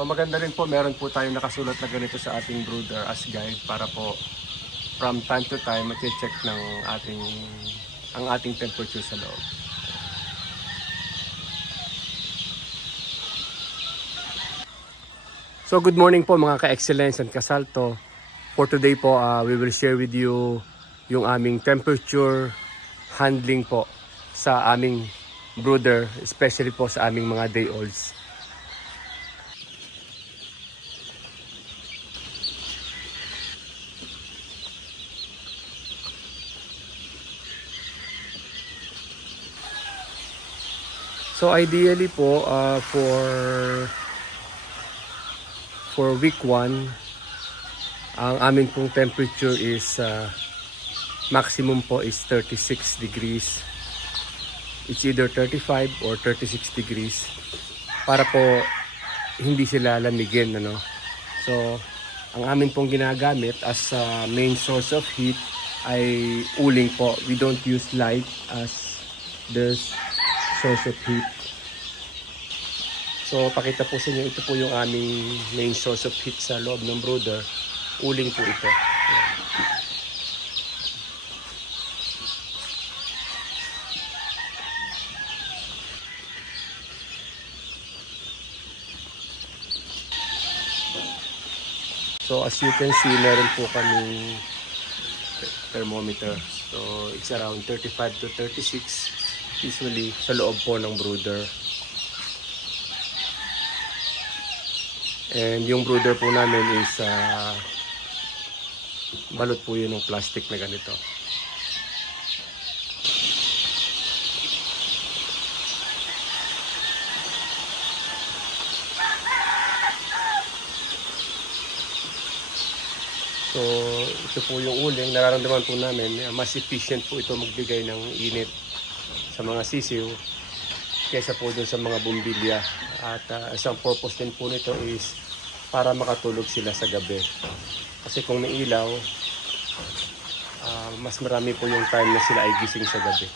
So maganda rin po, meron po tayong nakasulat na ganito sa ating brooder as guide para po from time to time ma-check ng ang ating temperature sa loob. So good morning po mga ka-excellence and kasalto. For today po, we will share with you yung aming temperature handling po sa aming brooder, especially po sa aming mga day olds. So ideally po, for week 1, ang aming pong temperature is maximum po is 36 degrees. It's either 35 or 36 degrees para po hindi sila lamigin, ano. So ang amin pong ginagamit as main source of heat ay uling po. We don't use light as the source of heat. So pakita po sa inyo, ito po yung aming main source of heat sa loob ng brooder. Uling po ito. So as you can see, meron po kaming thermometer. So it's around 35 to 36 usually sa loob po ng brooder. And yung brooder po namin is balot po yun ng plastic na ganito. So ito po yung uling, nararamdaman po namin mas efficient po ito magbigay ng init sa mga sisiw kaysa po dun sa mga bumbilya. At isang purpose din po nito is para makatulog sila sa gabi. Kasi kung may ilaw, mas marami po yung time na sila ay gising sa gabi.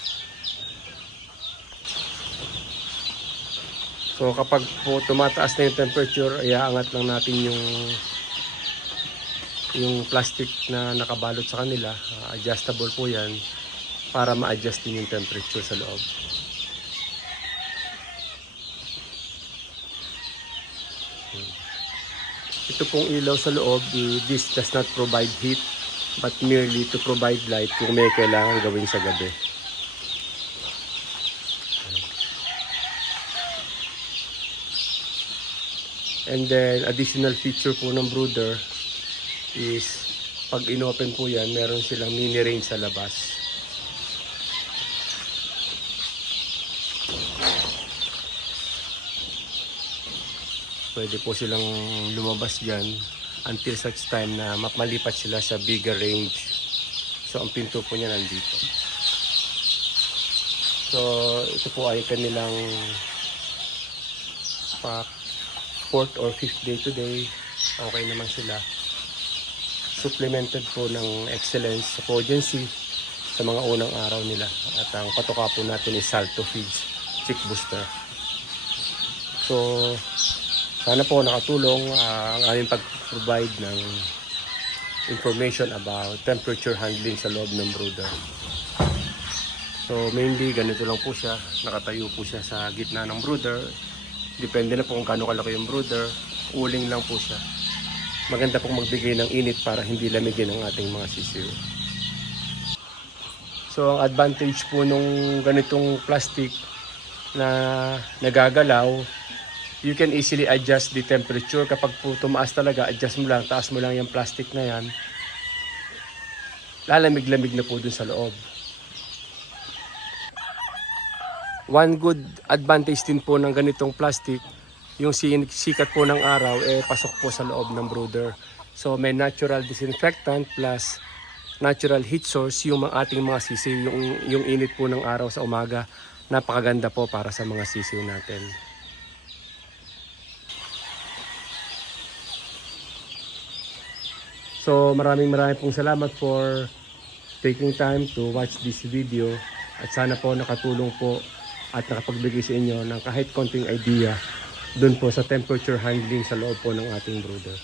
So kapag po tumataas na yung temperature, iaangat lang natin yung plastic na nakabalot sa kanila. Adjustable po yan para ma-adjust din yung temperature sa loob. Ito pong ilaw sa loob, this does not provide heat but merely to provide light kung may kailangan gawin sa gabi. And then additional feature po ng brooder is pag inopen po yan, meron silang mini range sa labas. Pwede po silang lumabas dyan until such time na malipat sila sa bigger range. So ang pinto po niya nandito. So ito po ay kanilang 4th or 5th day today. Okay naman sila. Supplemented po ng excellence sa potency sa mga unang araw nila. At ang patuka po natin is Salto Feeds Chick Booster. So sana po nakatulong ang aming pag-provide ng information about temperature handling sa loob ng brooder. So mainly ganito lang po siya. Nakatayo po siya sa gitna ng brooder. Depende na po kung gaano kalaki yung brooder. Uling lang po siya. Maganda pong magbigay ng init para hindi lamigin ang ating mga sisiw. So ang advantage po nung ganitong plastic na nagagalaw, you can easily adjust the temperature. Kapag po tumaas talaga, adjust mo lang, taas mo lang yung plastic na yan. Lalamig-lamig na po dun sa loob. One good advantage din po ng ganitong plastic, yung sikat po ng araw, pasok po sa loob ng brooder. So may natural disinfectant plus natural heat source yung ating mga sisiw, yung init po ng araw sa umaga. Napakaganda po para sa mga sisiw natin. So maraming pong salamat for taking time to watch this video, at sana po nakatulong po at nakapagbigay sa inyo ng kahit konting idea dun po sa temperature handling sa loob po ng ating brooder.